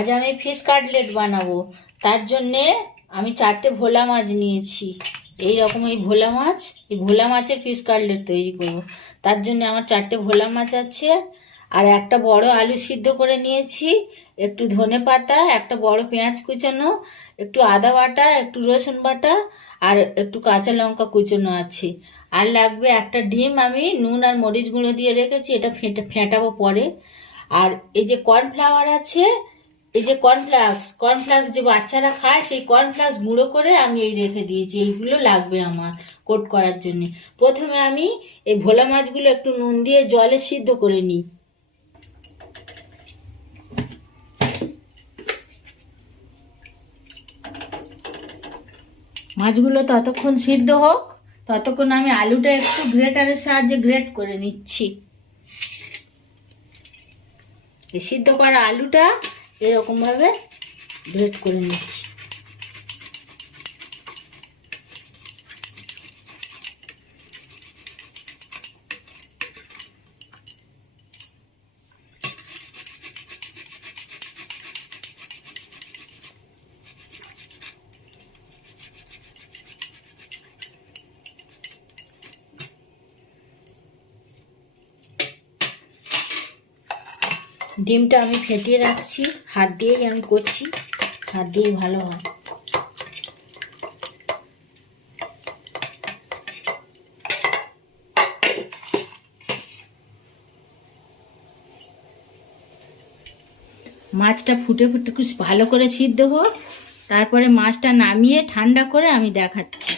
আজ আমি fish cutlet বানাবো। তার জন্যে আমি 4টে ভোলা মাছ নিয়েছি। এই রকম এই ভোলা মাছের ফিশ কাটলেট তৈরি করব। তার জন্য আমার 4টে ভোলা মাছ আছে, আর একটা বড় আলু সিদ্ধ করে নিয়েছি, একটু ধনে পাতা, একটা বড় পেঁয়াজ কুচানো, একটু আদা বাটা, একটু রসুন বাটা, আর একটু কাঁচা লঙ্কা কুচানো আছে। আর লাগবে একটা ডিম, আমি নুন আর মরিচ গুঁড়ো দিয়ে রেখেছি, এটা ফেটাবো পরে। আর এই যে কর্নফ্লাওয়ার আছে, এই যে কর্নফ্লাক্স যে বাচ্চারা খায়, সেই কর্নফ্লাক্স গুঁড়ো করে আমি এই রেখে দিয়েছি। এইগুলো লাগবে আমার কোট করার জন্য। প্রথমে আমি এই ভোলা মাছগুলো একটু নুন দিয়ে জলে সিদ্ধ করে নিই। মাছগুলো ততক্ষণ সিদ্ধ হোক, ততক্ষণ আমি আলুটা একটু গ্রেটারের সাহায্যে গ্রেট করে নিচ্ছি। এই সিদ্ধ করা আলুটা এরকমভাবে গ্রেট করে নিচ্ছি। ডিমটা আমি ফেটিয়ে রাখছি, হাত দিয়েই আমি করছি, হাত দিয়েই ভালো হয়। মাছটা ফুটে ফুটে খুব ভালো করে সিদ্ধ হোক, তারপরে মাছটা নামিয়ে ঠান্ডা করে আমি দেখাচ্ছি।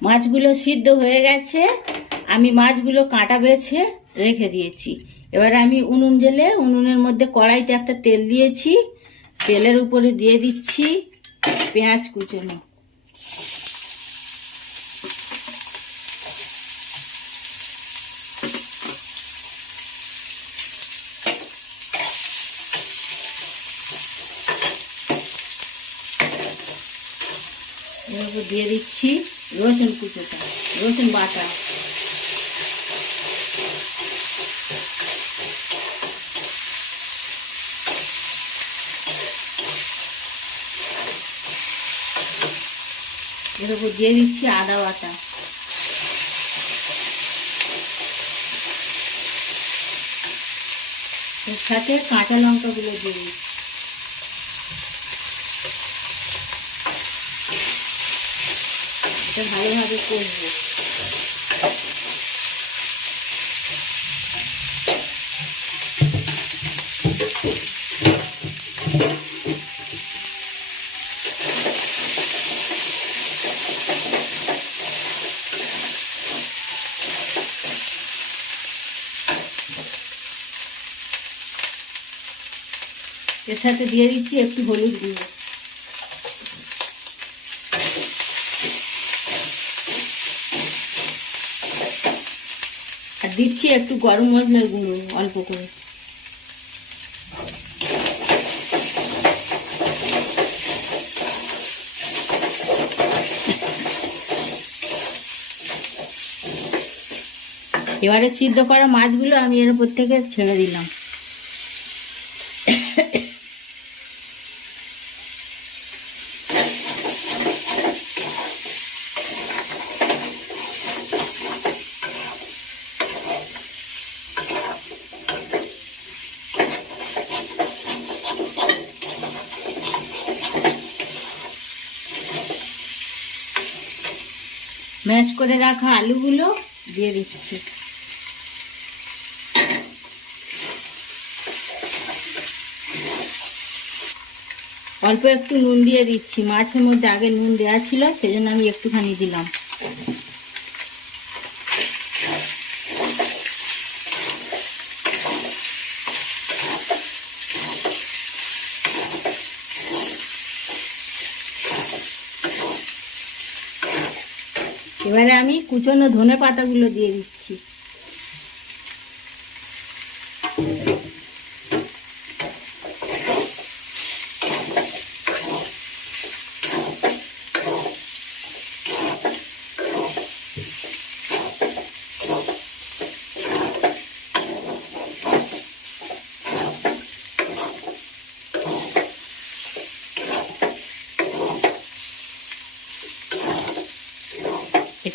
মাছগুলো সিদ্ধ হয়ে গেছে, আমি মাছগুলো কাঁটা বেছে রেখে দিয়েছি। এবার আমি উনুন জ্বেলে উনুনের মধ্যে কড়াইতে একটা তেল দিয়েছি, তেলের উপরে দিয়ে দিচ্ছি পেঁয়াজ কুচনো। এর উপর দিয়ে দিচ্ছি রসুন কুচোটা, রসুন বাটা। এর উপর দিয়ে দিচ্ছি আদা বাটা। এর সাথে কাঁচা লঙ্কাগুলো দিয়ে দিচ্ছি। এটা ভালোভাবে কষবো। এর সাথে দিয়ে দিচ্ছি একটু হলুদ গুঁড়ো, আর দিচ্ছি একটু গরম মশলার গুঁড়ো অল্প করে। এবারে সিদ্ধ করা মাছগুলো আমি এর উপর থেকে ছেড়ে দিলাম। ম্যাশ করে রাখা আলুগুলো দিয়ে দিচ্ছি। অল্প একটু নুন দিয়ে দিচ্ছি, মাছের মধ্যে আগে নুন দেওয়া ছিল, সেজন্য আমি একটুখানি দিলাম। এবারে আমি কুচনো ধনে পাতাগুলো দিয়ে দিচ্ছি।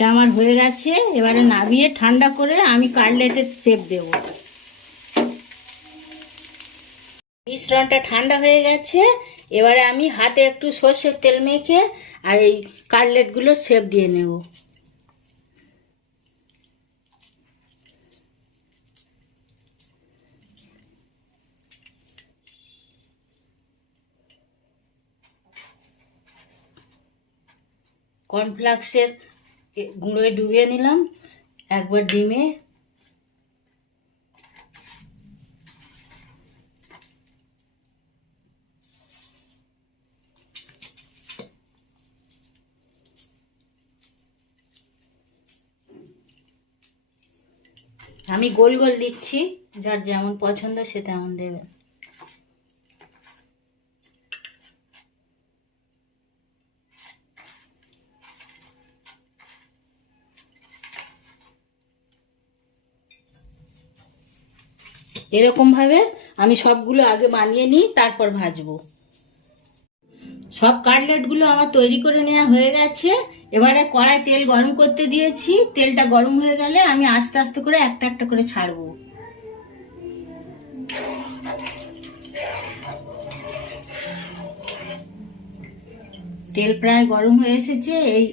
এটা আমার হয়ে গেছে। এবারে নামিয়ে ঠান্ডা করে আমি কাটলেটের শেপ দেব। মিশ্রণটা ঠান্ডা হয়ে গেছে। এবারে আমি হাতে একটু সর্ষের তেল মেখে আর এই কাটলেটগুলোর শেপ দিয়ে নেব। কর্নফ্লাক্সের গুঁড়োয় ডুবিয়ে নিলাম, একবার ডিমে, আমি গোল গোল দিচ্ছি, যার যেমন পছন্দ সে তেমন দেবেন। এরকমভাবে আমি সবগুলো আগে বানিয়ে নিই, তারপর ভাজবো। সব কাটলেটগুলো আমার তৈরি করে নেওয়া হয়ে গেছে। এবারে কড়াই তেল গরম করতে দিয়েছি। তেলটা গরম হয়ে গেলে আমি আস্তে আস্তে করে একটা একটা করে ছাড়বো। তেল প্রায় গরম হয়ে এসেছে। এই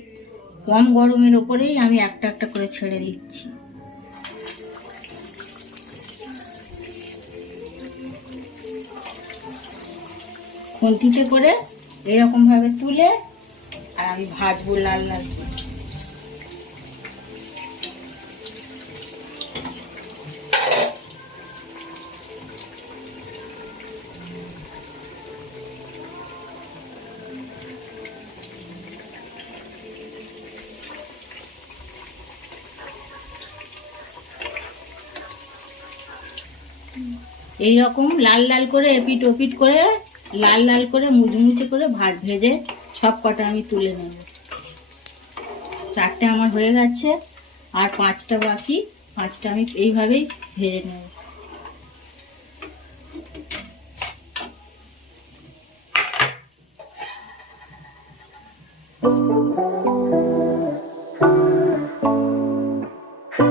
কম গরমের ওপরেই আমি একটা একটা করে ছেড়ে দিচ্ছি। খুন্তিতে করে এরকম ভাবে তুলে আর আমি ভাজবো লাল লাল করে। এইরকম লাল লাল করে এপিট ওপিট করে লাল লাল করে মুচমুচে করে ভেজে সব কটা আমি তুলে নেব। 4টে আমার হয়ে গেছে, আর 5টা বাকি। 5টা আমি এইভাবেই ভেজে নেব।